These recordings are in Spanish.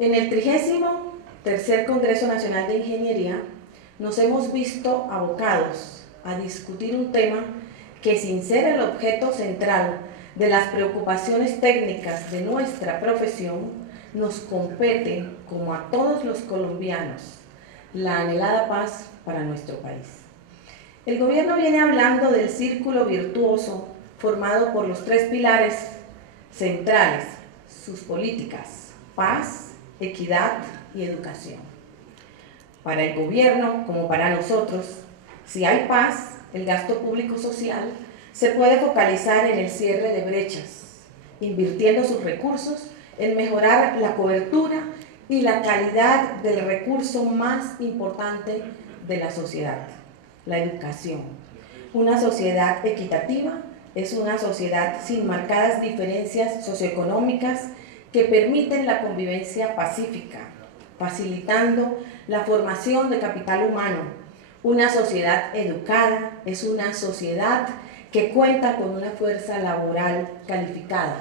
En el 33º Congreso Nacional de Ingeniería nos hemos visto abocados a discutir un tema que, sin ser el objeto central de las preocupaciones técnicas de nuestra profesión, nos compete, como a todos los colombianos, la anhelada paz para nuestro país. El gobierno viene hablando del círculo virtuoso formado por los tres pilares centrales, sus políticas: paz, equidad y educación. Para el gobierno, como para nosotros, si hay paz, el gasto público social se puede focalizar en el cierre de brechas, invirtiendo sus recursos en mejorar la cobertura y la calidad del recurso más importante de la sociedad, la educación. Una sociedad equitativa es una sociedad sin marcadas diferencias socioeconómicas que permiten la convivencia pacífica, facilitando la formación de capital humano. Una sociedad educada es una sociedad que cuenta con una fuerza laboral calificada,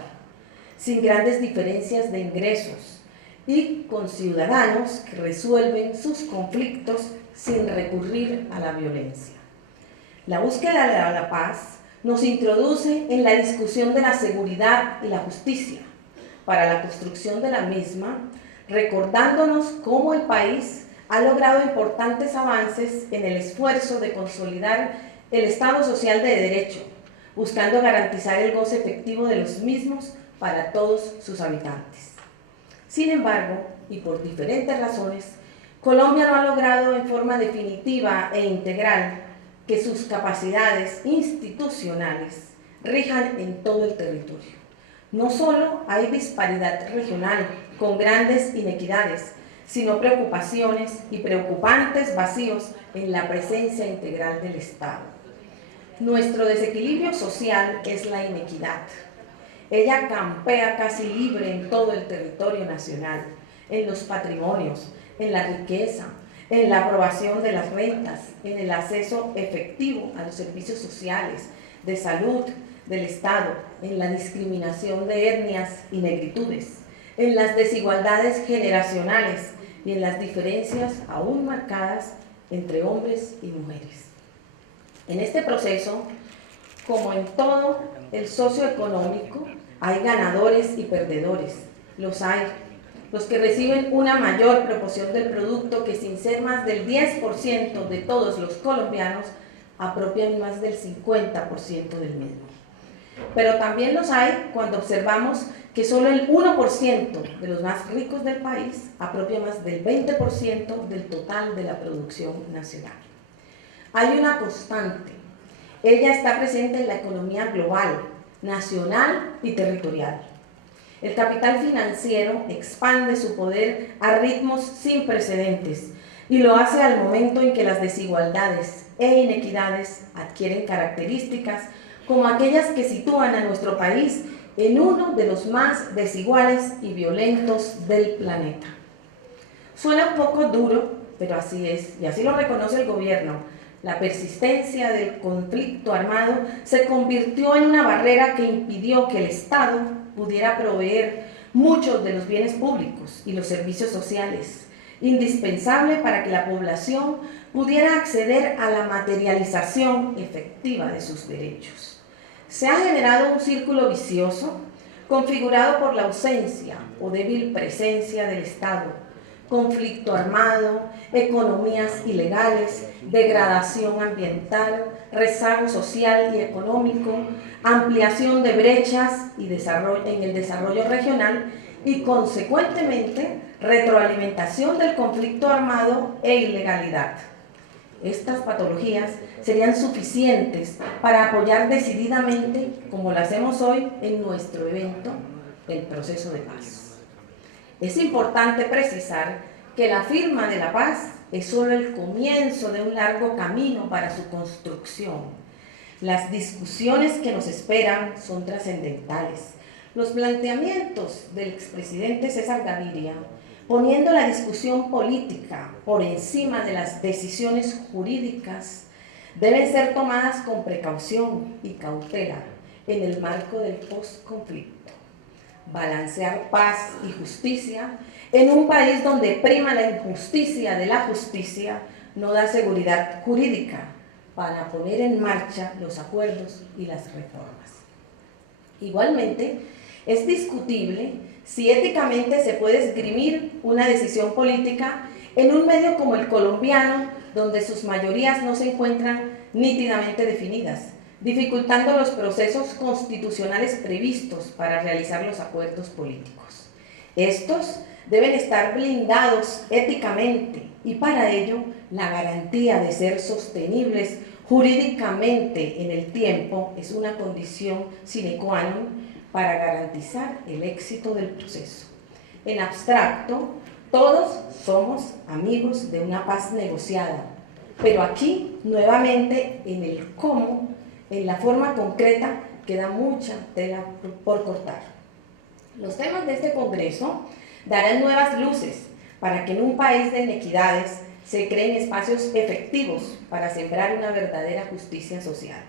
sin grandes diferencias de ingresos y con ciudadanos que resuelven sus conflictos sin recurrir a la violencia. La búsqueda de la paz nos introduce en la discusión de la seguridad y la justicia. Para la construcción de la misma, recordándonos cómo el país ha logrado importantes avances en el esfuerzo de consolidar el Estado social de derecho, buscando garantizar el goce efectivo de los mismos para todos sus habitantes. Sin embargo, y por diferentes razones, Colombia no ha logrado en forma definitiva e integral que sus capacidades institucionales rijan en todo el territorio. No solo hay disparidad regional con grandes inequidades, sino preocupaciones y preocupantes vacíos en la presencia integral del Estado. Nuestro desequilibrio social es la inequidad. Ella campea casi libre en todo el territorio nacional, en los patrimonios, en la riqueza, en la aprobación de las rentas, en el acceso efectivo a los servicios sociales, de salud del Estado, en la discriminación de etnias y negritudes, en las desigualdades generacionales y en las diferencias aún marcadas entre hombres y mujeres. En este proceso, como en todo el socioeconómico, hay ganadores y perdedores. Los hay, los que reciben una mayor proporción del producto, que sin ser más del 10% de todos los colombianos, apropian más del 50% del mismo. Pero también los hay cuando observamos que solo el 1% de los más ricos del país apropia más del 20% del total de la producción nacional. Hay una constante. Ella está presente en la economía global, nacional y territorial. El capital financiero expande su poder a ritmos sin precedentes y lo hace al momento en que las desigualdades e inequidades adquieren características como aquellas que sitúan a nuestro país en uno de los más desiguales y violentos del planeta. Suena un poco duro, pero así es, y así lo reconoce el gobierno. La persistencia del conflicto armado se convirtió en una barrera que impidió que el Estado pudiera proveer muchos de los bienes públicos y los servicios sociales, indispensable para que la población pudiera acceder a la materialización efectiva de sus derechos. Se ha generado un círculo vicioso configurado por la ausencia o débil presencia del Estado, conflicto armado, economías ilegales, degradación ambiental, rezago social y económico, ampliación de brechas y en el desarrollo regional y, consecuentemente, retroalimentación del conflicto armado e ilegalidad. Estas patologías serían suficientes para apoyar decididamente, como lo hacemos hoy en nuestro evento, el proceso de paz. Es importante precisar que la firma de la paz es solo el comienzo de un largo camino para su construcción. Las discusiones que nos esperan son trascendentales. Los planteamientos del expresidente César Gaviria, poniendo la discusión política por encima de las decisiones jurídicas, deben ser tomadas con precaución y cautela en el marco del posconflicto. Balancear paz y justicia En un país donde prima la injusticia de la justicia, no da seguridad jurídica para poner en marcha los acuerdos y las reformas. Igualmente, es discutible si éticamente se puede esgrimir una decisión política en un medio como el colombiano, donde sus mayorías no se encuentran nítidamente definidas, dificultando los procesos constitucionales previstos para realizar los acuerdos políticos. Estos deben estar blindados éticamente y para ello la garantía de ser sostenibles jurídicamente en el tiempo es una condición sine qua non para garantizar el éxito del proceso. En abstracto, todos somos amigos de una paz negociada, pero aquí, nuevamente, en el cómo, en la forma concreta, queda mucha tela por cortar. Los temas de este Congreso darán nuevas luces para que en un país de inequidades se creen espacios efectivos para sembrar una verdadera justicia social.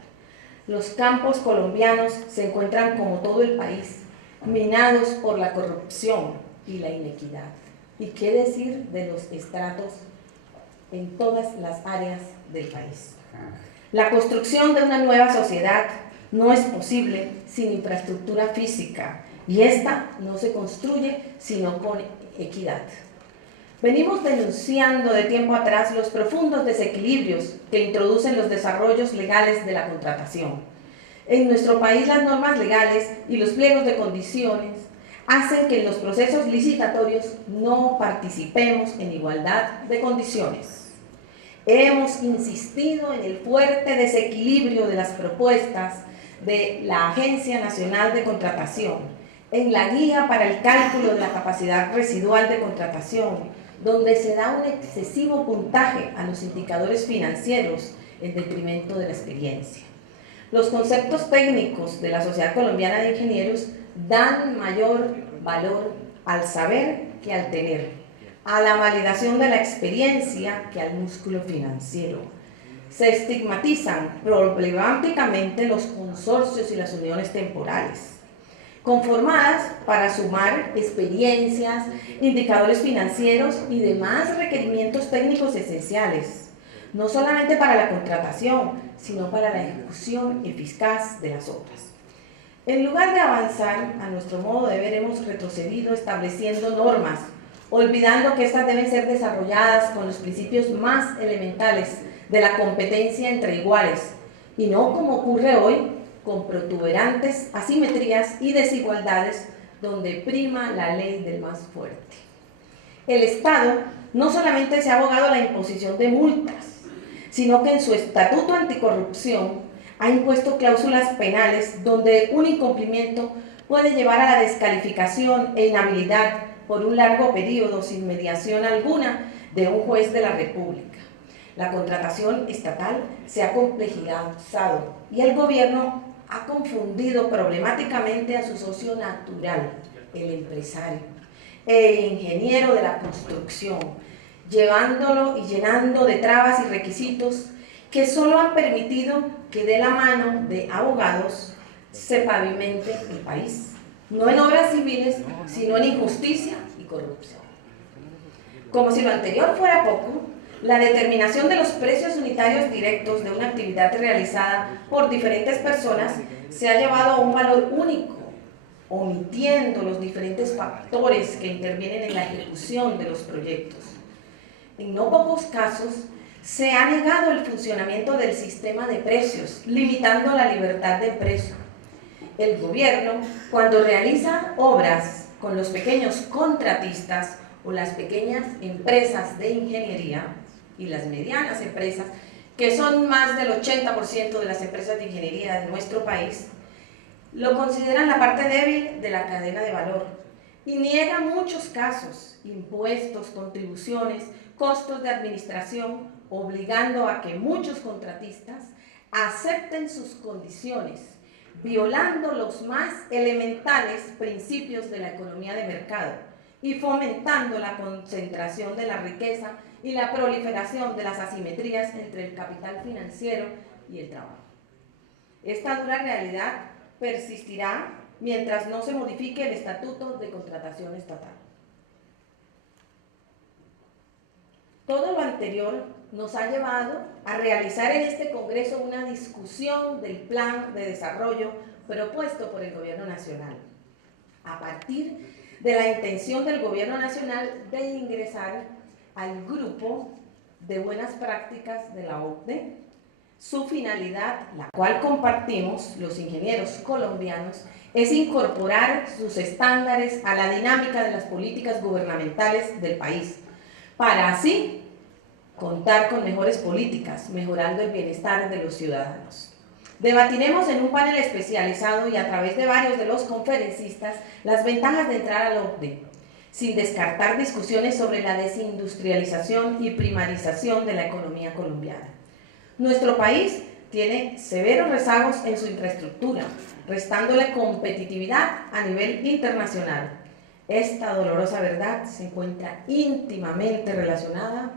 Los campos colombianos se encuentran, como todo el país, minados por la corrupción y la inequidad. ¿Y qué decir de los estratos en todas las áreas del país? La construcción de una nueva sociedad no es posible sin infraestructura física, y esta no se construye sino con equidad. Venimos denunciando de tiempo atrás los profundos desequilibrios que introducen los desarrollos legales de la contratación. En nuestro país, las normas legales y los pliegos de condiciones hacen que en los procesos licitatorios no participemos en igualdad de condiciones. Hemos insistido en el fuerte desequilibrio de las propuestas de la Agencia Nacional de Contratación, en la guía para el cálculo de la capacidad residual de contratación, donde se da un excesivo puntaje a los indicadores financieros en detrimento de la experiencia. Los conceptos técnicos de la Sociedad Colombiana de Ingenieros dan mayor valor al saber que al tener, a la validación de la experiencia que al músculo financiero. Se estigmatizan problemáticamente los consorcios y las uniones temporales, conformadas para sumar experiencias, indicadores financieros y demás requerimientos técnicos esenciales, no solamente para la contratación, sino para la ejecución eficaz de las obras. En lugar de avanzar, a nuestro modo de ver, hemos retrocedido estableciendo normas, olvidando que estas deben ser desarrolladas con los principios más elementales de la competencia entre iguales, y no como ocurre hoy, con protuberantes asimetrías y desigualdades donde prima la ley del más fuerte. El Estado no solamente se ha abogado a la imposición de multas, sino que en su estatuto anticorrupción ha impuesto cláusulas penales donde un incumplimiento puede llevar a la descalificación e inhabilidad por un largo periodo sin mediación alguna de un juez de la República. La contratación estatal se ha complejizado y el gobierno ha confundido problemáticamente a su socio natural, el empresario, el ingeniero de la construcción, llevándolo y llenando de trabas y requisitos que solo han permitido que de la mano de abogados se pavimente el país, no en obras civiles, sino en injusticia y corrupción. Como si lo anterior fuera poco, la determinación de los precios unitarios directos de una actividad realizada por diferentes personas se ha llevado a un valor único, omitiendo los diferentes factores que intervienen en la ejecución de los proyectos. En no pocos casos, se ha negado el funcionamiento del sistema de precios, limitando la libertad de precio. El gobierno, cuando realiza obras con los pequeños contratistas o las pequeñas empresas de ingeniería y las medianas empresas, que son más del 80% de las empresas de ingeniería de nuestro país, lo consideran la parte débil de la cadena de valor y niega muchos casos, impuestos, contribuciones, costos de administración, obligando a que muchos contratistas acepten sus condiciones, violando los más elementales principios de la economía de mercado y fomentando la concentración de la riqueza y la proliferación de las asimetrías entre el capital financiero y el trabajo. Esta dura realidad persistirá mientras no se modifique el Estatuto de Contratación Estatal. Todo lo anterior nos ha llevado a realizar en este Congreso una discusión del plan de desarrollo propuesto por el Gobierno Nacional, a partir de la intención del Gobierno Nacional de ingresar al grupo de buenas prácticas de la OCDE. Su finalidad, la cual compartimos los ingenieros colombianos, es incorporar sus estándares a la dinámica de las políticas gubernamentales del país, para así contar con mejores políticas, mejorando el bienestar de los ciudadanos. Debatiremos en un panel especializado y a través de varios de los conferencistas las ventajas de entrar al OCDE, sin descartar discusiones sobre la desindustrialización y primarización de la economía colombiana. Nuestro país tiene severos rezagos en su infraestructura, restándole competitividad a nivel internacional. Esta dolorosa verdad se encuentra íntimamente relacionada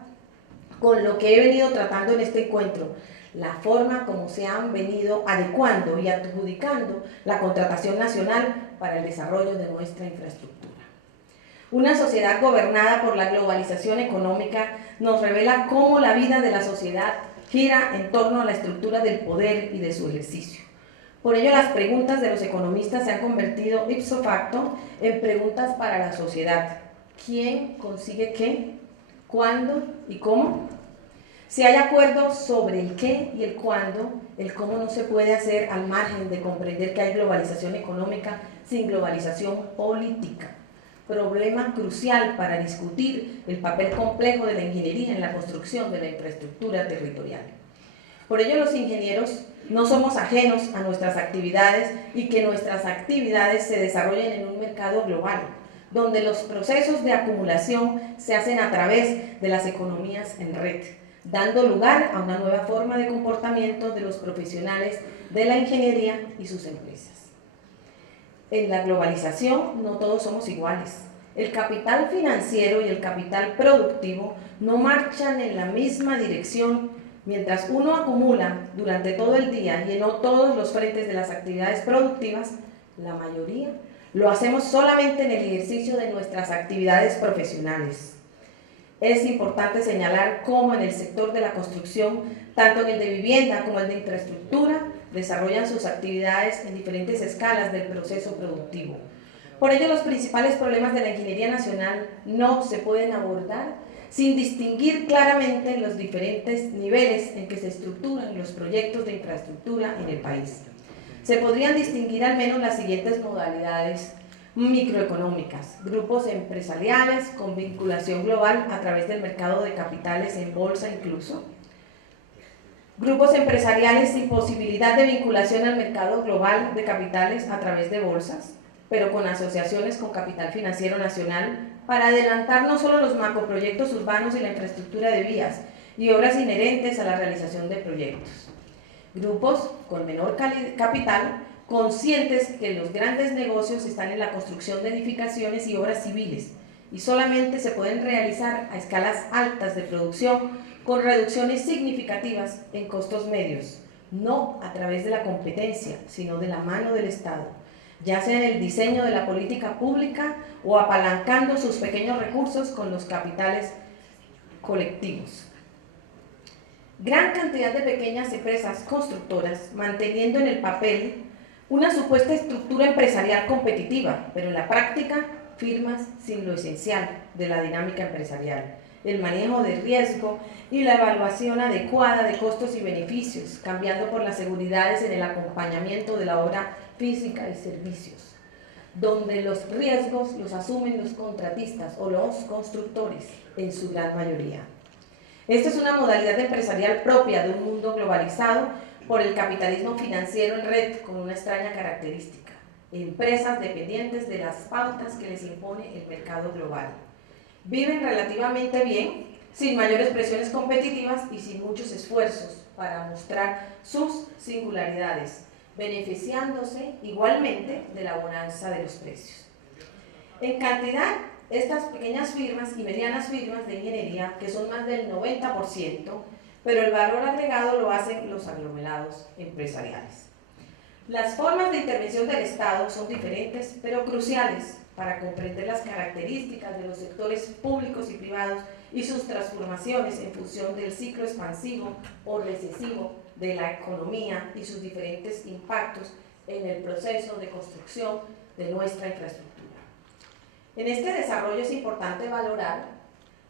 con lo que he venido tratando en este encuentro, la forma como se han venido adecuando y adjudicando la contratación nacional para el desarrollo de nuestra infraestructura. Una sociedad gobernada por la globalización económica nos revela cómo la vida de la sociedad gira en torno a la estructura del poder y de su ejercicio. Por ello, las preguntas de los economistas se han convertido ipso facto en preguntas para la sociedad. ¿Quién consigue qué? ¿Cuándo y cómo? Si hay acuerdo sobre el qué y el cuándo, el cómo no se puede hacer al margen de comprender que hay globalización económica sin globalización política. Problema crucial para discutir el papel complejo de la ingeniería en la construcción de la infraestructura territorial. Por ello, los ingenieros no somos ajenos a nuestras actividades y que nuestras actividades se desarrollen en un mercado global, donde los procesos de acumulación se hacen a través de las economías en red, dando lugar a una nueva forma de comportamiento de los profesionales de la ingeniería y sus empresas. En la globalización no todos somos iguales. El capital financiero y el capital productivo no marchan en la misma dirección. Mientras uno acumula durante todo el día y en no todos los frentes de las actividades productivas, la mayoría lo hacemos solamente en el ejercicio de nuestras actividades profesionales. Es importante señalar cómo en el sector de la construcción, tanto en el de vivienda como el de infraestructura, desarrollan sus actividades en diferentes escalas del proceso productivo. Por ello, los principales problemas de la ingeniería nacional no se pueden abordar sin distinguir claramente los diferentes niveles en que se estructuran los proyectos de infraestructura en el país. Se podrían distinguir al menos las siguientes modalidades microeconómicas: grupos empresariales con vinculación global a través del mercado de capitales en bolsa incluso, grupos empresariales sin posibilidad de vinculación al mercado global de capitales a través de bolsas, pero con asociaciones con capital financiero nacional para adelantar no solo los macroproyectos urbanos y la infraestructura de vías y obras inherentes a la realización de proyectos. Grupos con menor capital, conscientes que los grandes negocios están en la construcción de edificaciones y obras civiles y solamente se pueden realizar a escalas altas de producción con reducciones significativas en costos medios, no a través de la competencia, sino de la mano del Estado, ya sea en el diseño de la política pública o apalancando sus pequeños recursos con los capitales colectivos. Gran cantidad de pequeñas empresas constructoras manteniendo en el papel una supuesta estructura empresarial competitiva, pero en la práctica firmas sin lo esencial de la dinámica empresarial, el manejo de riesgo y la evaluación adecuada de costos y beneficios, cambiando por las seguridades en el acompañamiento de la obra física y servicios, donde los riesgos los asumen los contratistas o los constructores en su gran mayoría. Esta es una modalidad empresarial propia de un mundo globalizado por el capitalismo financiero en red, con una extraña característica: empresas dependientes de las pautas que les impone el mercado global. Viven relativamente bien, sin mayores presiones competitivas y sin muchos esfuerzos para mostrar sus singularidades, beneficiándose igualmente de la bonanza de los precios. En cantidad, estas pequeñas firmas y medianas firmas de ingeniería, que son más del 90%, pero el valor agregado lo hacen los aglomerados empresariales. Las formas de intervención del Estado son diferentes, pero cruciales. para comprender las características de los sectores públicos y privados y sus transformaciones en función del ciclo expansivo o recesivo de la economía y sus diferentes impactos en el proceso de construcción de nuestra infraestructura. En este desarrollo es importante valorar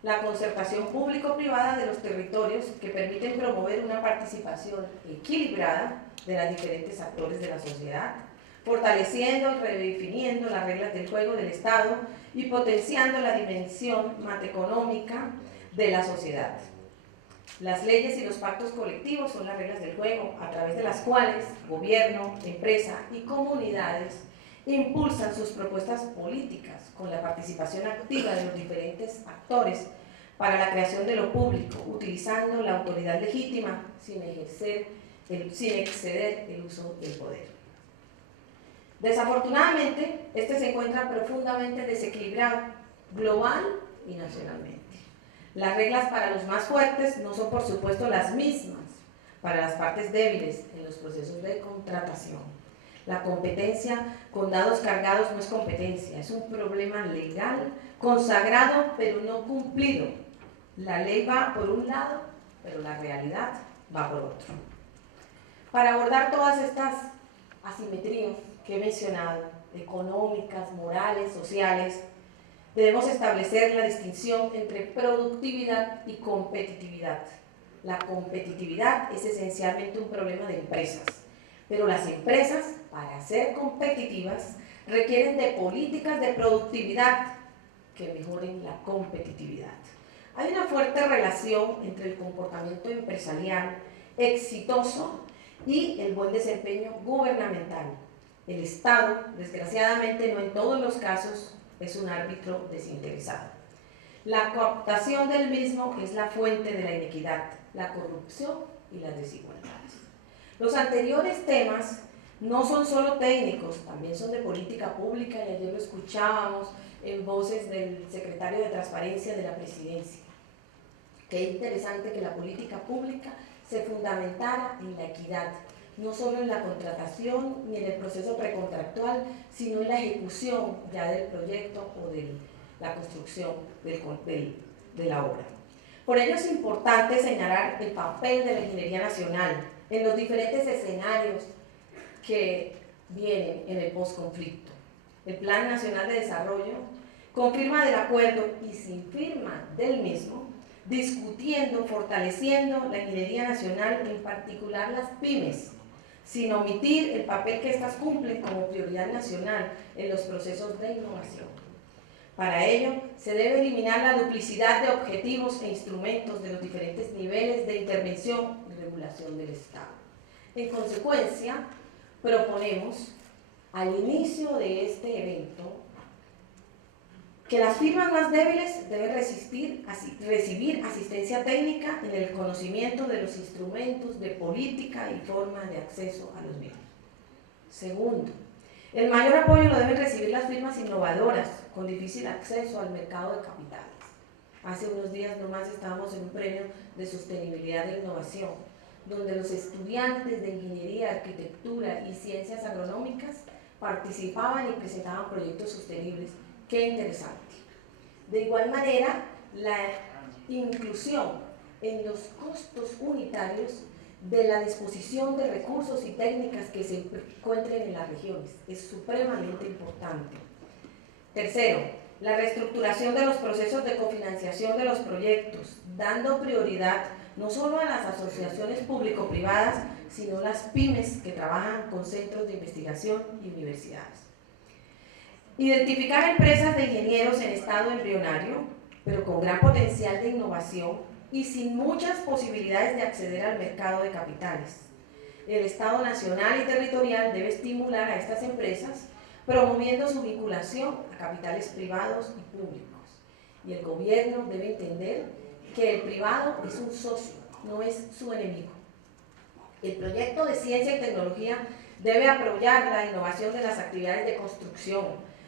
la concertación público-privada de los territorios que permiten promover una participación equilibrada de los diferentes actores de la sociedad, fortaleciendo y redefiniendo las reglas del juego del Estado y potenciando la dimensión macroeconómica de la sociedad. Las leyes y los pactos colectivos son las reglas del juego a través de las cuales gobierno, empresa y comunidades impulsan sus propuestas políticas con la participación activa de los diferentes actores para la creación de lo público, utilizando la autoridad legítima sin exceder el uso del poder. Desafortunadamente, este se encuentra profundamente desequilibrado, global y nacionalmente. Las reglas para los más fuertes no son, por supuesto, las mismas para las partes débiles en los procesos de contratación. La competencia con dados cargados no es competencia, es un problema legal, consagrado pero no cumplido. La ley va por un lado, pero la realidad va por otro. Para abordar todas estas asimetrías que he mencionado, económicas, morales, sociales, debemos establecer la distinción entre productividad y competitividad. La competitividad es esencialmente un problema de empresas, pero las empresas, para ser competitivas, requieren de políticas de productividad que mejoren la competitividad. Hay una fuerte relación entre el comportamiento empresarial exitoso y el buen desempeño gubernamental. El Estado, desgraciadamente, no en todos los casos, es un árbitro desinteresado. La cooptación del mismo es la fuente de la inequidad, la corrupción y las desigualdades. Los anteriores temas no son solo técnicos, también son de política pública, y ayer lo escuchábamos en voces del secretario de Transparencia de la Presidencia. Qué interesante que la política pública se fundamentara en la equidad, no solo en la contratación ni en el proceso precontractual, sino en la ejecución ya del proyecto o de la construcción de la obra. Por ello es importante señalar el papel de la ingeniería nacional en los diferentes escenarios que vienen en el posconflicto. El Plan Nacional de Desarrollo, con firma del acuerdo y sin firma del mismo, discutiendo, fortaleciendo la ingeniería nacional, en particular las pymes, sin omitir el papel que éstas cumplen como prioridad nacional en los procesos de innovación. Para ello, se debe eliminar la duplicidad de objetivos e instrumentos de los diferentes niveles de intervención y regulación del Estado. En consecuencia, proponemos al inicio de este evento que las firmas más débiles deben recibir asistencia técnica en el conocimiento de los instrumentos de política y forma de acceso a los mismos. Segundo, el mayor apoyo lo deben recibir las firmas innovadoras con difícil acceso al mercado de capitales. Hace unos días nomás estábamos en un premio de sostenibilidad de innovación, donde los estudiantes de ingeniería, arquitectura y ciencias agronómicas participaban y presentaban proyectos sostenibles. Qué interesante. De igual manera, la inclusión en los costos unitarios de la disposición de recursos y técnicas que se encuentren en las regiones es supremamente importante. Tercero, la reestructuración de los procesos de cofinanciación de los proyectos, dando prioridad no solo a las asociaciones público-privadas, sino a las pymes que trabajan con centros de investigación y universidades. Identificar empresas de ingenieros en estado embrionario, pero con gran potencial de innovación y sin muchas posibilidades de acceder al mercado de capitales. El Estado nacional y territorial debe estimular a estas empresas, promoviendo su vinculación a capitales privados y públicos. Y el gobierno debe entender que el privado es un socio, no es su enemigo. El proyecto de ciencia y tecnología debe apoyar la innovación de las actividades de construcción,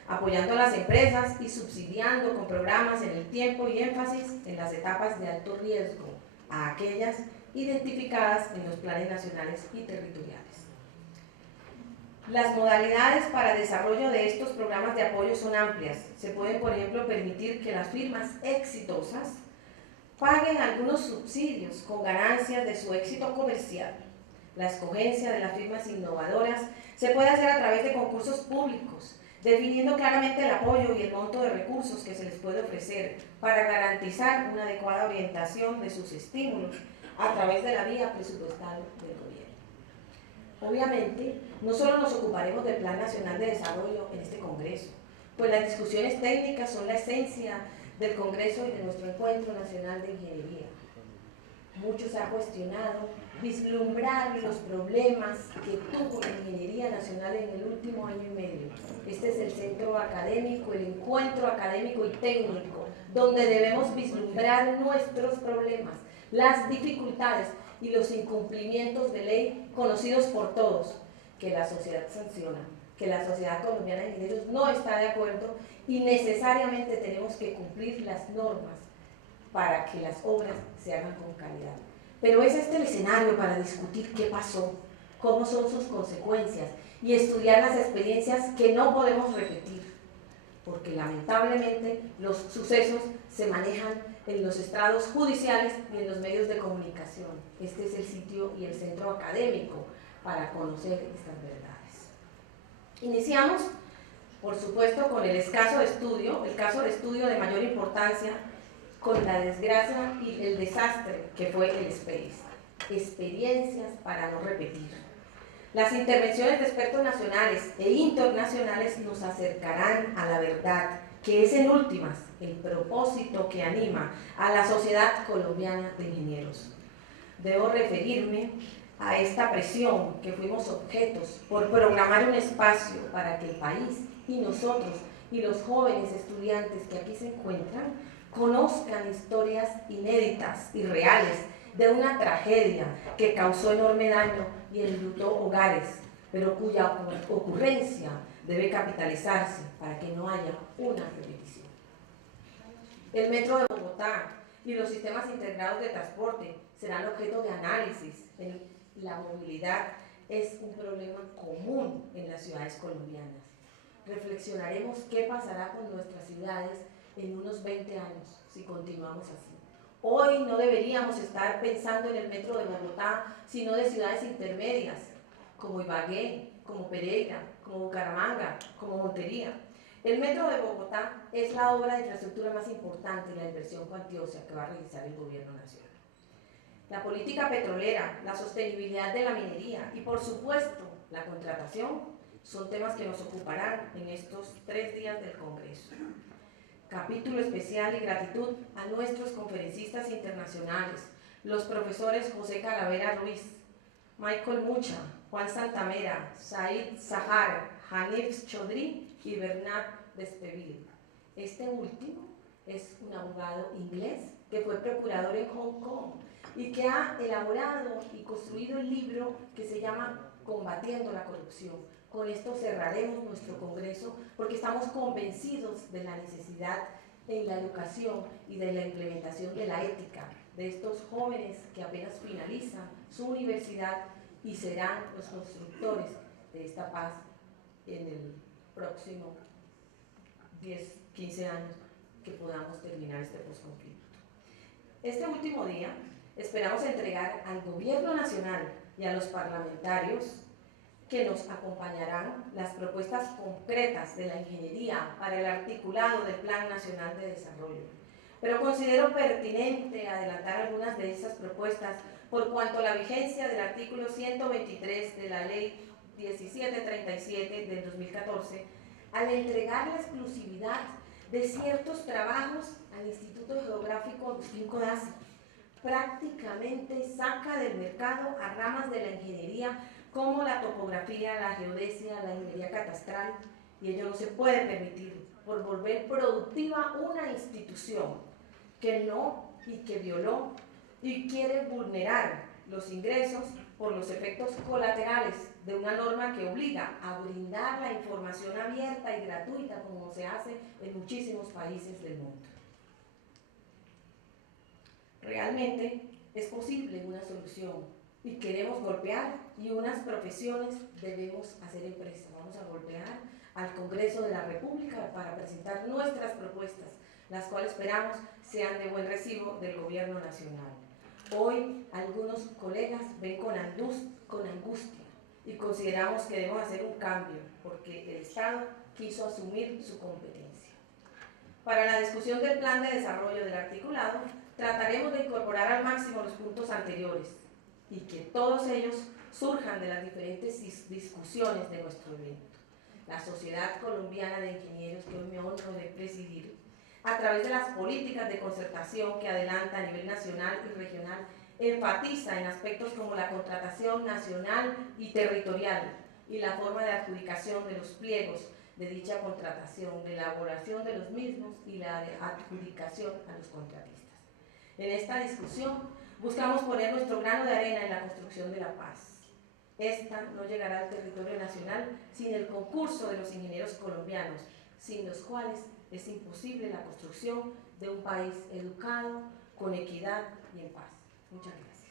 apoyando a las empresas y subsidiando con programas en el tiempo y énfasis en las etapas de alto riesgo a aquellas identificadas en los planes nacionales y territoriales. Las modalidades para desarrollo de estos programas de apoyo son amplias. Se pueden, por ejemplo, permitir que las firmas exitosas paguen algunos subsidios con ganancias de su éxito comercial. La escogencia de las firmas innovadoras se puede hacer a través de concursos públicos, definiendo claramente el apoyo y el monto de recursos que se les puede ofrecer para garantizar una adecuada orientación de sus estímulos a través de la vía presupuestal del gobierno. Obviamente, no solo nos ocuparemos del Plan Nacional de Desarrollo en este Congreso, pues las discusiones técnicas son la esencia del Congreso y de nuestro Encuentro Nacional de Ingeniería. Mucho se ha cuestionado vislumbrar los problemas que tuvo la Ingeniería Nacional en el último año y medio. Este es el centro académico, el encuentro académico y técnico, donde debemos vislumbrar nuestros problemas, las dificultades y los incumplimientos de ley conocidos por todos, que la sociedad sanciona, que la Sociedad Colombiana de Ingenieros no está de acuerdo y necesariamente tenemos que cumplir las normas para que las obras se hagan con calidad. Pero es este el escenario para discutir qué pasó, cómo son sus consecuencias y estudiar las experiencias que no podemos repetir, porque lamentablemente los sucesos se manejan en los estrados judiciales y en los medios de comunicación. Este es el sitio y el centro académico para conocer estas verdades. Iniciamos, por supuesto, con el caso de estudio de mayor importancia, con la desgracia y el desastre que fue el SPACE. Experiencias para no repetir. Las intervenciones de expertos nacionales e internacionales nos acercarán a la verdad, que es en últimas el propósito que anima a la Sociedad Colombiana de Ingenieros. Debo referirme a esta presión que fuimos objetos por programar un espacio para que el país y nosotros y los jóvenes estudiantes que aquí se encuentran conozcan historias inéditas y reales de una tragedia que causó enorme daño y enlutó hogares, pero cuya ocurrencia debe capitalizarse para que no haya una repetición. El Metro de Bogotá y los sistemas integrados de transporte serán objeto de análisis. La movilidad es un problema común en las ciudades colombianas. Reflexionaremos qué pasará con nuestras ciudades en unos 20 años si continuamos así. Hoy no deberíamos estar pensando en el Metro de Bogotá, sino de ciudades intermedias, como Ibagué, como Pereira, como Bucaramanga, como Montería. El Metro de Bogotá es la obra de infraestructura más importante y la inversión cuantiosa que va a realizar el gobierno nacional. La política petrolera, la sostenibilidad de la minería y, por supuesto, la contratación son temas que nos ocuparán en estos 3 días del Congreso. Capítulo especial y gratitud a nuestros conferencistas internacionales, los profesores José Calavera Ruiz, Michael Mucha, Juan Santamera, Said Sahar, Hanif Chaudhry y Bernard Despeville. Este último es un abogado inglés que fue procurador en Hong Kong y que ha elaborado y construido el libro que se llama Combatiendo la corrupción. Con esto cerraremos nuestro congreso porque estamos convencidos de la necesidad en la educación y de la implementación de la ética de estos jóvenes que apenas finalizan su universidad y serán los constructores de esta paz en el próximo 10, 15 años que podamos terminar este posconflicto. Este último día esperamos entregar al Gobierno Nacional y a los parlamentarios que nos acompañarán las propuestas concretas de la ingeniería para el articulado del Plan Nacional de Desarrollo. Pero considero pertinente adelantar algunas de esas propuestas por cuanto la vigencia del artículo 123 de la Ley 1737 del 2014, al entregar la exclusividad de ciertos trabajos al Instituto Geográfico Agustín Codazzi, prácticamente saca del mercado a ramas de la ingeniería como la topografía, la geodesia, la ingeniería catastral, y ello no se puede permitir por volver productiva una institución que no y que violó y quiere vulnerar los ingresos por los efectos colaterales de una norma que obliga a brindar la información abierta y gratuita como se hace en muchísimos países del mundo. Realmente es posible una solución y queremos golpear, y unas profesiones debemos hacer empresa. Vamos a golpear al Congreso de la República para presentar nuestras propuestas, las cuales esperamos sean de buen recibo del gobierno nacional. Hoy algunos colegas ven con angustia y consideramos que debemos hacer un cambio porque el Estado quiso asumir su competencia. Para la discusión del plan de desarrollo del articulado, trataremos de incorporar al máximo los puntos anteriores y que todos ellos surjan de las diferentes discusiones de nuestro evento. La Sociedad Colombiana de Ingenieros, que hoy me honro de presidir, a través de las políticas de concertación que adelanta a nivel nacional y regional, enfatiza en aspectos como la contratación nacional y territorial y la forma de adjudicación de los pliegos de dicha contratación, de elaboración de los mismos y la de adjudicación a los contratistas. En esta discusión buscamos poner nuestro grano de arena en la construcción de la paz. Esta no llegará al territorio nacional sin el concurso de los ingenieros colombianos, sin los cuales es imposible la construcción de un país educado, con equidad y en paz. Muchas gracias.